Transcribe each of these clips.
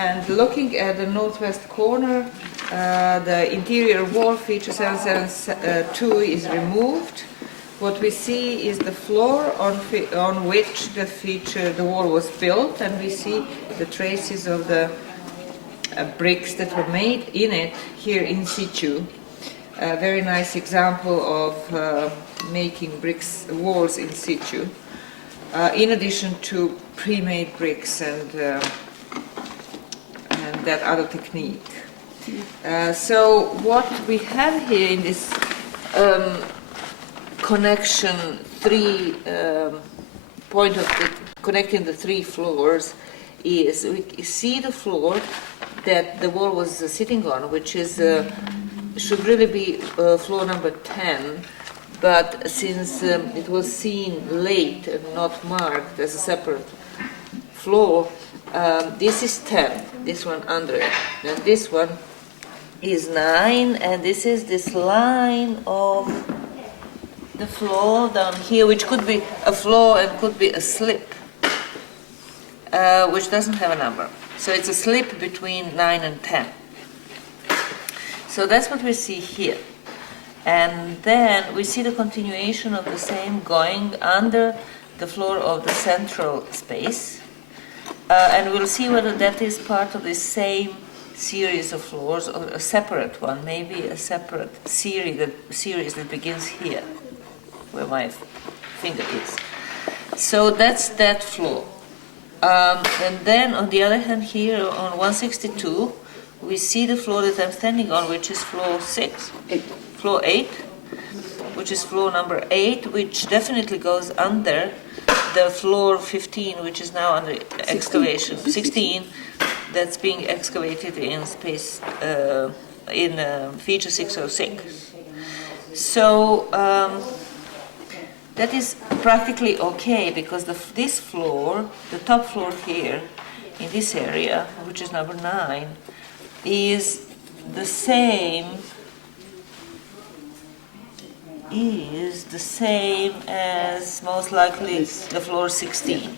And looking at the northwest corner, the interior wall feature 772 is removed. What we see is the floor on which the wall was built, and we see the traces of the bricks that were made in it here in situ. A very nice example of making walls in situ, in addition to pre-made bricks and that other technique. So what we have here in this connection point of connecting the three floors is we see the floor that the wall was sitting on, which is should really be floor number 10, but since it was seen late and not marked as a separate floor, this is 10, this one under it, and this one is 9, and this is this line of the floor down here, which could be a floor and could be a slip, which doesn't have a number. So it's a slip between 9 and 10. So that's what we see here. And then we see the continuation of the same going under the floor of the central space. And we'll see whether that is part of the same series of floors or a separate one, maybe a separate series that begins here, where my finger is. So that's that floor. And then on the other hand here on 162, we see the floor that I'm standing on, which is floor 6, floor 8, which is floor number 8, which definitely goes under the floor 15, which is now under excavation. 16, that's being excavated in space, in feature 606. So that is practically okay, because this floor, the top floor here, in this area, which is number 9, is the same as most likely the floor 16,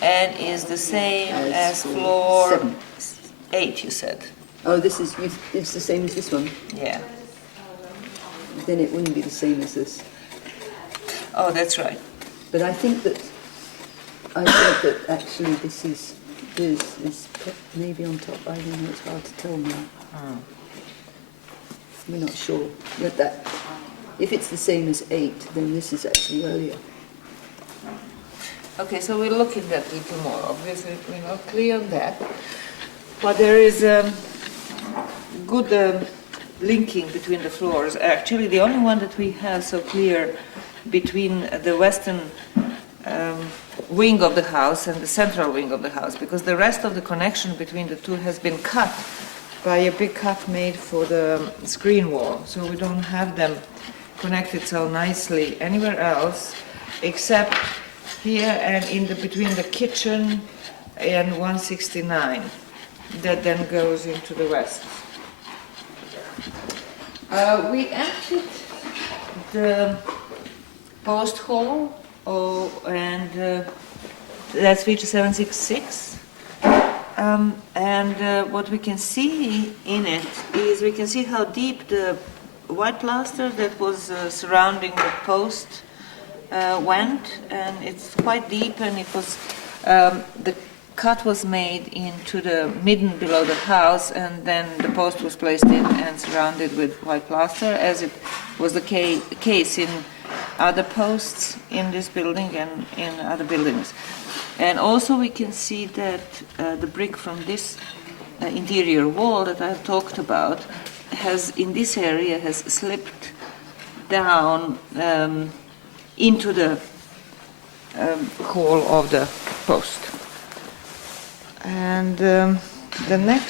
and is the same as floor 8, you said. Oh, it's the same as this one? Yeah. Then it wouldn't be the same as this. Oh, that's right. But I think that actually this is maybe on top. I don't know, it's hard to tell now. We're not sure. But if it's the same as 8, then this is actually earlier. Okay, so we'll look at that a little more. Obviously, we're not clear on that. But there is good linking between the floors. Actually, the only one that we have so clear between the western wing of the house and the central wing of the house, because the rest of the connection between the two has been cut by a big cut made for the screen wall. So we don't have them connected so nicely anywhere else except here and between the kitchen and 169 that then goes into the west. We emptied the post hole, and that's feature 766. And what we can see in it is we can see how deep the white plaster that was surrounding the post went, and it's quite deep, and it was the cut was made into the midden below the house, and then the post was placed in and surrounded with white plaster, as it was the case in other posts in this building and in other buildings. And also we can see that the brick from this interior wall that I've talked about in this area has slipped down into the hole of the post. And the next